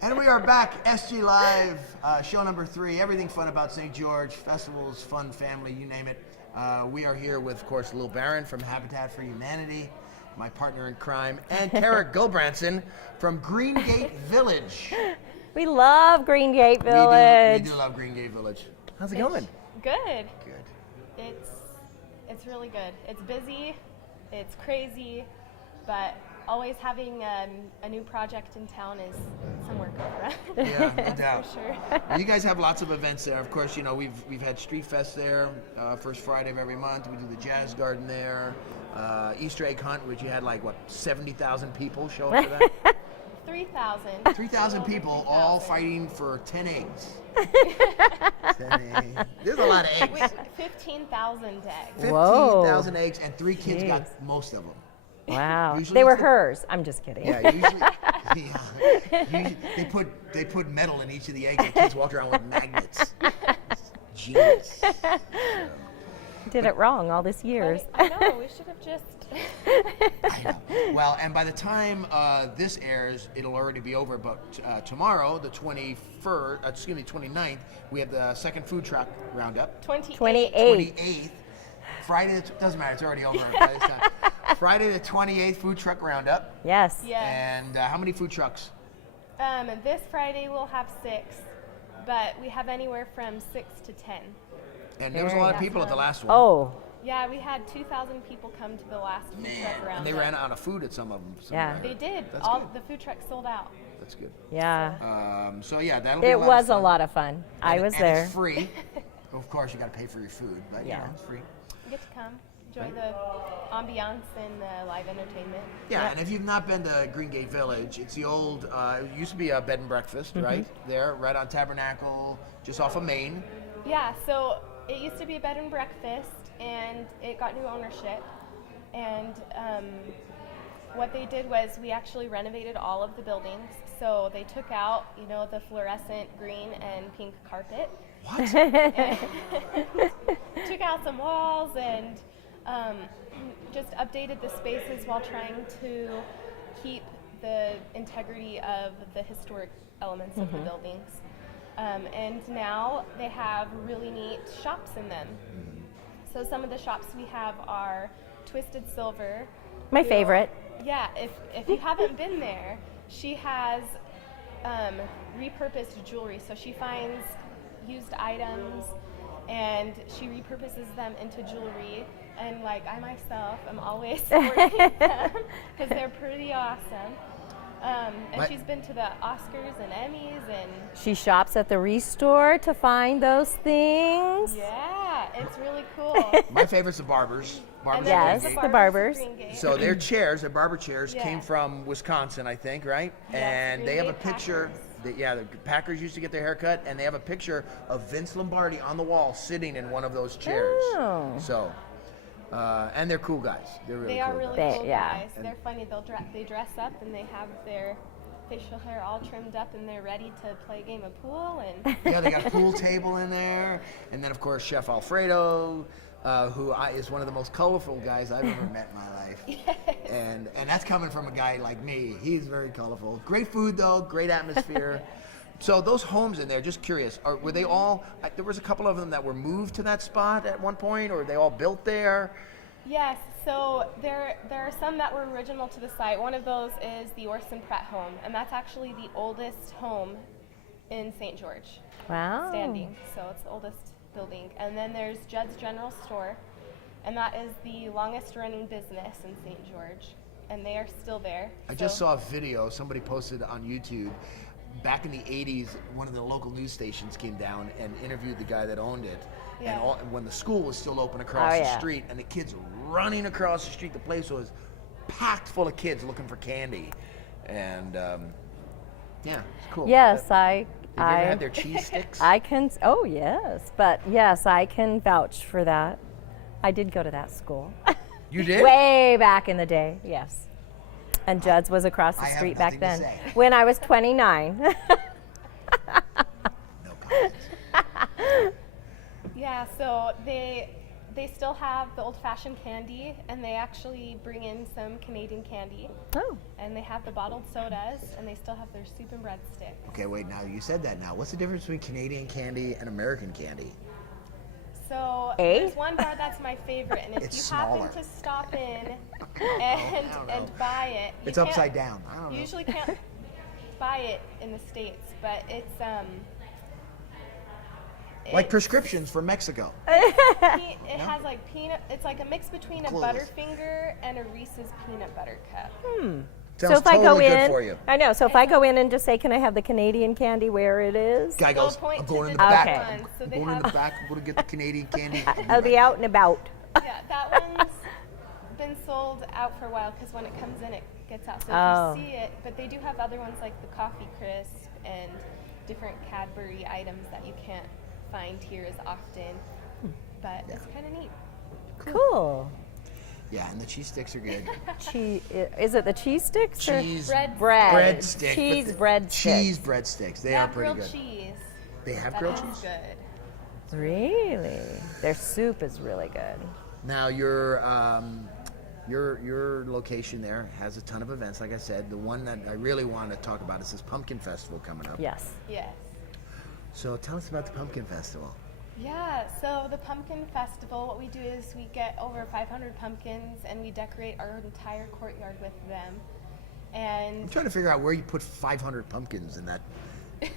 And we are back, SG Live, show number 3. Everything fun about St. George, festivals, fun, family, you name it. We are here with, of course, Lil Baron from Habitat for Humanity, my partner in crime, and Kara Gulbranson from Greengate Village. We love Greengate Village. We do love Greengate Village. How's it going? Good. Good. It's really good. It's busy, it's crazy, but always having a new project in town is some work over us. Yeah, no doubt. For sure. You guys have lots of events there. Of course, you know, we've had Street Fest there, first Friday of every month. We do the Jazz Garden there. Easter egg hunt, which you had like, what, 70,000 people show up for that? 3,000. 3,000 people all fighting for 10 eggs. 10 eggs. There's a lot of eggs. 15,000 eggs. 15,000 eggs, and 3 kids got most of them. Wow. Usually They were it's the- hers. I'm just kidding. Yeah, usually they put metal in each of the eggs, and kids walk around with magnets. Genius. So. Did it wrong all these years. I know, we should have just... I know. Well, and by the time this airs, it'll already be over. But tomorrow, the 29th, we have the second food truck roundup. 28. 28th. Friday, doesn't matter, it's already over by this time. Friday the 28th, food truck roundup. Yes. Yes. And how many food trucks? This Friday we'll have 6, but we have anywhere from 6 to 10. And there was a lot of people at the last one. Oh. Yeah, we had 2,000 people come to the last food truck roundup. And they ran out of food at some of them. Yeah. They did. That's All good. the food trucks sold out. That's good. Yeah. So yeah, that'll be It a lot was of fun. a lot of fun. I was and there. It's free. Of course, you got to pay for your food, but you Yeah. know, it's free. You get to come, enjoy the ambiance and the live entertainment. Yeah, Yep. and if you've not been to Greengate Village, it's the old, it used to be a bed and breakfast, right? There, right on Tabernacle, just off of Main. Yeah, so it used to be a bed and breakfast, and it got new ownership. And what they did was we actually renovated all of the buildings. So they took out, you know, the fluorescent green and pink carpet. What? Took out some walls and just updated the spaces while trying to keep the integrity of the historic elements of the buildings. And now they have really neat shops in them. So some of the shops we have are Twisted Silver. My who- favorite. Yeah, if you haven't been there, she has repurposed jewelry. So she finds used items and she repurposes them into jewelry. And like I myself am always supporting them because they're pretty awesome. And she's been to the Oscars and Emmys and She shops at the Restore to find those things. yeah, it's really cool. My favorite's the barbers. And Barbers then Yes, there's the barbers. at Greengate. So their chairs, their barber chairs, Yeah. came from Wisconsin, I think, right? Yes, And they have a Greengate picture. The Packers used to get their hair cut, and they have a picture of Vince Lombardi on the wall sitting in one of those chairs. Oh. So, and they're cool guys. They're really They cool are really guys. cool yeah. guys. They're funny. They dress up and they have their facial hair all trimmed up and they're ready to play a game of pool and Yeah, they got a pool table in there, and then of course Chef Alfredo, who is one of the most colorful guys I've ever met in my life. Yes. And that's coming from a guy like me. He's very colorful. Great food though, great atmosphere. So those homes in there, just curious, were they all? There was a couple of them that were moved to that spot at one point, or were they all built there? Yes, so there are some that were original to the site. One of those is the Orson Pratt home, and that's actually the oldest home in St. George, Wow. standing. So it's the oldest building. And then there's Judd's General Store, and that is the longest running business in St. George, and they are still there. I just saw a video somebody posted on YouTube. Back in the 80s, one of the local news stations came down and interviewed the guy that owned it. Yeah. And when the school was still open across Oh, the yeah. street, and the kids running across the street, the place was packed full of kids looking for candy. And yeah, it's cool. Yes, Have you ever had their cheese sticks? I can. Oh yes, but yes, I can vouch for that. I did go to that school. You did? Way back in the day, yes. And Judd's was across the I have street back nothing to then. say. When I was 29. No comments. Yeah, so they they still have the old-fashioned candy, and they actually bring in some Canadian candy. Oh. And they have the bottled sodas, and they still have their soup and breadsticks. Okay, wait, now you said that now. What's the difference between Canadian candy and American candy? So Eh? there's one bar that's my favorite, and if It's you smaller. happen to stop in I don't know. and buy it, you It's can't- upside down. I don't You know. usually can't buy it in the States, but it's Like it's- prescriptions for Mexico. It has like peanut. It's like a mix between a Clueless. Butterfinger and a Reese's peanut butter cup. Sounds So if I go totally good in, for you. I know. So if I go in and just say, "Can I have the Canadian candy where it is?" Guy They'll goes, point I'm to going in the the back. Okay. ones, so I'm they going in have- the back. I'm going to get the Canadian candy. I'll be out and about. Yeah, that one's been sold out for a while because when it comes in, it gets out. So Oh. if you see it, but they do have other ones like the Coffee Crisp and different Cadbury items that you can't find here as often. But it's kind of neat. Cool. Yeah, and the cheese sticks are good. Cheese. Is it the cheese sticks? or- Cheese Bread. Bread. breadsticks. Cheese but the- bread Cheese sticks. breadsticks. They They are have pretty grilled good. cheese. They have That grilled is cheese? good. Really? Their soup is really good. Now your location there has a ton of events. Like I said, the one that I really want to talk about is this Pumpkin Festival coming up. Yes. Yes. So tell us about the Pumpkin Festival. Yeah, so the Pumpkin Festival, what we do is we get over 500 pumpkins and we decorate our entire courtyard with them. I'm And trying to figure out where you put 500 pumpkins in that.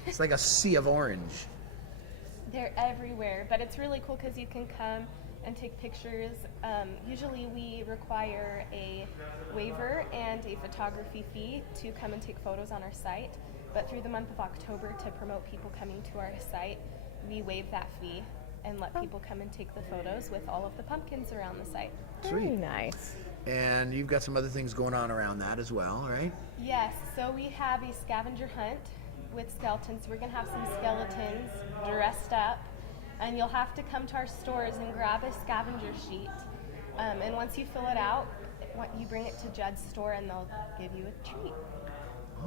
It's like a sea of orange. they're everywhere, but it's really cool because you can come and take pictures. Usually we require a waiver and a photography fee to come and take photos on our site, but through the month of October to promote people coming to our site, we waive that fee and let people come and take the photos with all of the pumpkins around the site. Very Sweet. nice. And you've got some other things going on around that as well, right? Yes, so we have a scavenger hunt with skeletons. We're gonna have some skeletons dressed up, and you'll have to come to our stores and grab a scavenger sheet. And once you fill it out, you bring it to Judd's store and they'll give you a treat.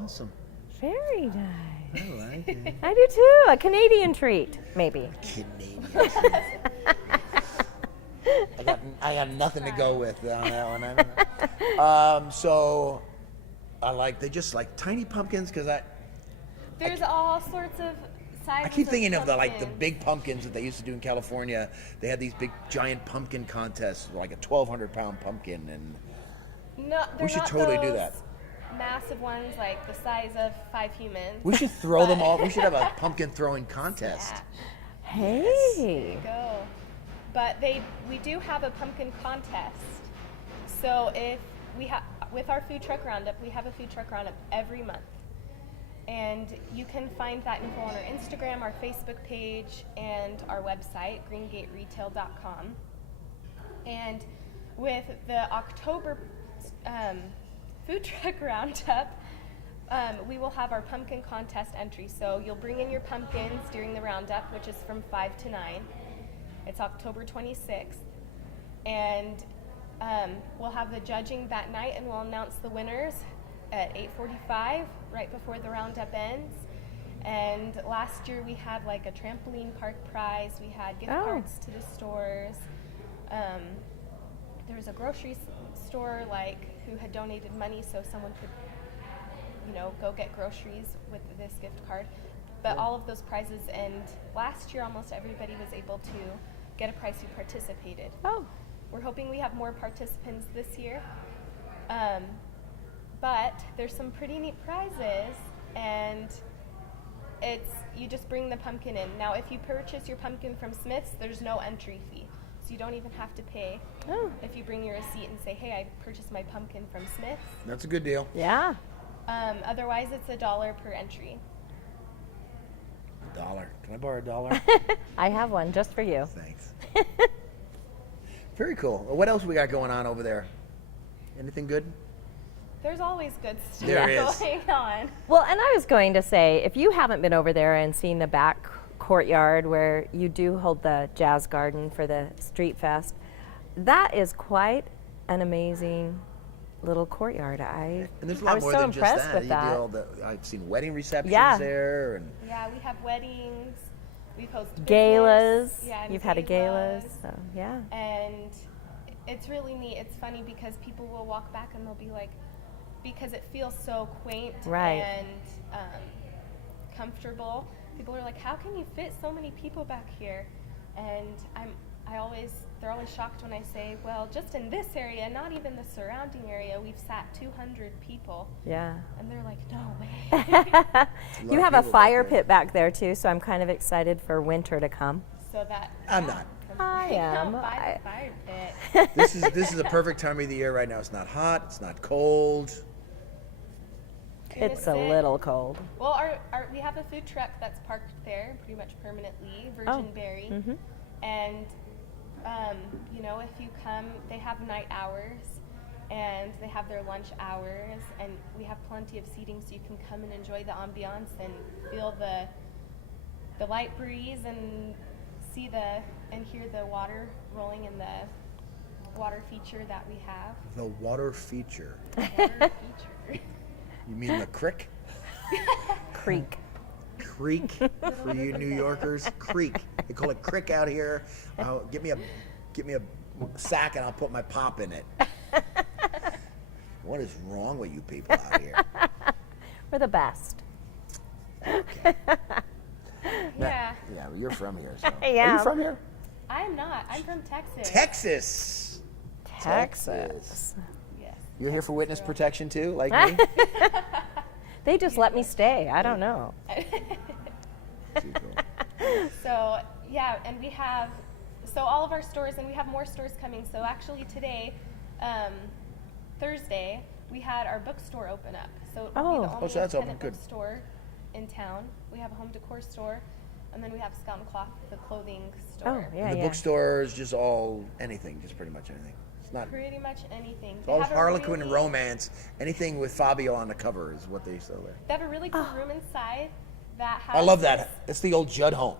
Awesome. Very nice. I like it. I do too. A Canadian treat, maybe. Canadian. I have nothing to go with on that one. I don't know. So they just like tiny pumpkins because There's all sorts of sizes. I keep thinking of the pumpkins. big pumpkins that they used to do in California. They had these big giant pumpkin contests, like a 1,200-pound pumpkin, and No, they're should not totally do those that. Massive ones like the size of 5 humans. we should throw them But- all. We should have a pumpkin throwing contest. Yeah. Hey. Go. But we do have a pumpkin contest. So if we have with our food truck roundup, we have a food truck roundup every month. And you can find that info on our Instagram, our Facebook page, and our website, greengateretail.com. And with the October food truck roundup, we will have our pumpkin contest entry. So you'll bring in your pumpkins during the roundup, which is from 5 to 9. It's October 26th. And we'll have the judging that night, and we'll announce the winners at 8:45, right before the roundup ends. And last year we had like a trampoline park prize. We had gift cards to the stores. There was a grocery store who had donated money so someone could, go get groceries with this gift card. But all of those prizes, and last year almost everybody was able to get a prize who participated. Oh. We're hoping we have more participants this year. But there's some pretty neat prizes, and you just bring the pumpkin in. Now, if you purchase your pumpkin from Smith's, there's no entry fee, so you don't even have to pay. Oh. If you bring your receipt and say, hey, I purchased my pumpkin from Smith's. That's a good deal. Yeah. Otherwise, it's $1 per entry. $1. Can I borrow $1? I have one just for you. Thanks. Very cool. What else we got going on over there? Anything good? There's always good stuff There is. going on. Well, and I was going to say, if you haven't been over there and seen the back courtyard where you do hold the jazz garden for the street fest, that is quite an amazing little courtyard. And there's a I lot was more so than just impressed that. with You that. do I've seen wedding receptions Yeah. there, and Yeah, we have weddings. we've hosted Galas. business. Yeah, and You've had a galas. So, yeah. And it's really neat. It's funny because people will walk back and they'll be like, because it feels so quaint Right. and comfortable. People are like, how can you fit so many people back here? And they're always shocked when I say, well, just in this area, not even the surrounding area, we've sat 200 people. Yeah. And they're like, no way. You have a fire pit back there too, so I'm kind of excited for winter to come. So that I'm not. I am. By the fire pit. This is a perfect time of the year right now. It's not hot. It's not cold. It's a little cold. Well, we have a food truck that's parked there pretty much permanently, Virgin Berry. Mm-hmm. And, you know, if you come, they have night hours and they have their lunch hours, and we have plenty of seating so you can come and enjoy the ambiance and feel the light breeze and and hear the water rolling in the water feature that we have. The water feature. Water feature. You mean the crick? Creek. Creek for you New Yorkers. Creek. They call it crick out here. Get me a sack and I'll put my pop in it. What is wrong with you people out here? We're the best. Okay. Yeah. Yeah, well, you're from here. So. I Are am. you from here? I'm not. I'm from Texas. Texas. Texas. Yes. You're here for witness protection too, like me? They just let me stay. I don't know. Too cool. So, yeah, and we have, all of our stores, and we have more stores coming. So actually today, Thursday, we had our bookstore open up. So it will be the only so that's open. independent Good. bookstore in town. We have a home decor store, and then we have Scout and Cloth, the clothing store. Oh, yeah, And the yeah. bookstore is just all anything, just pretty much anything. It's not Pretty much anything. it's all Harlequin and romance. Anything with Fabio on the cover is what they sell there. They have a really cool room inside that has. I love that. It's the old Judd home.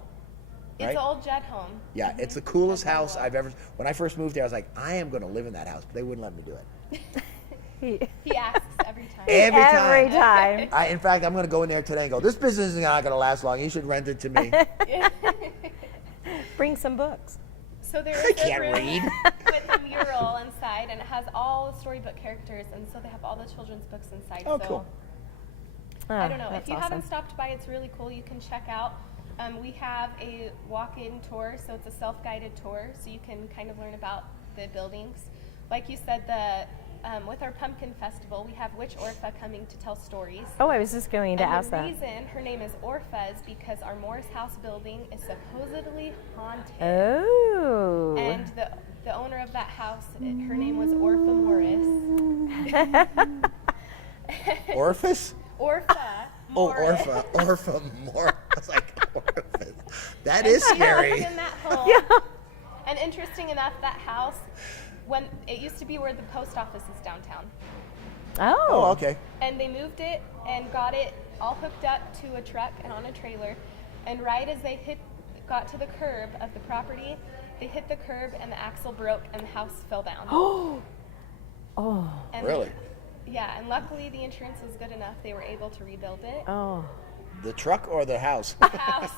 It's right? the old Judd home. Yeah, it's the coolest house I've ever. When I first moved here, I was like, I am going to live in that house, but they wouldn't let me do it. He asks every time. Every time. In fact, I'm going to go in there today and go, this business is not going to last long. You should rent it to me. Bring some books. So there I is a can't room read. with a mural inside, and it has all the storybook characters, and so they have all the children's books inside. Oh, so cool. I don't know. That's If you awesome. haven't stopped by, it's really cool. You can check out. We have a walk-in tour, so it's a self-guided tour, so you can kind of learn about the buildings. Like you said, with our Pumpkin Festival, we have Witch Orpha coming to tell stories. Oh, I was just going to And ask the that. reason her name is Orpha is because our Morris House building is supposedly haunted. Oh. And the owner of that house, her name was Orpha Morris. Orifice? Orpha Oh, Morris. Orpha More. I was like, Orifice. That is scary. In that home. And interesting enough, that house, when it used to be where the post office is downtown. Oh. Oh, okay. And they moved it and got it all hooked up to a truck and on a trailer. And right as they got to the curb of the property, they hit the curb and the axle broke and the house fell down. Oh. And Really? Yeah, and luckily the insurance was good enough. They were able to rebuild it. Oh. The truck or the house? House.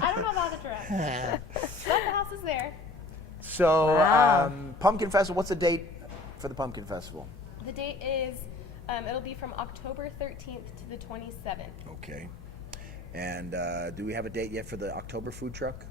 I don't know about the truck. But the house is there. So, Wow. Pumpkin Festival, what's the date for the Pumpkin Festival? The date is, it'll be from October 13th to the 27th. Okay. And do we have a date yet for the October food truck?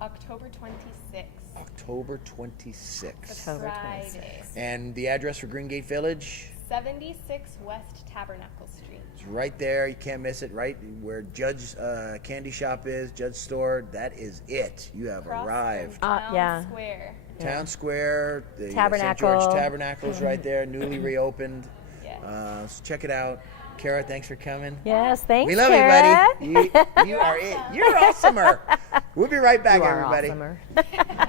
October 26th. October 26th. October Friday. And the address for Greengate Village? 76 West Tabernacle Street. It's right there. You can't miss it. Right where Judge's candy shop is, Judge's store. That is it. You have Across arrived. from Town yeah. Square. Town Square, the St. Tabernacle. George Tabernacle is right there, newly reopened. Yeah. So check it out. Kara, thanks for coming. Yes, thanks, We love Kara. you, buddy. You are it. You're awesomer. We'll be right back, You are everybody. awesomer.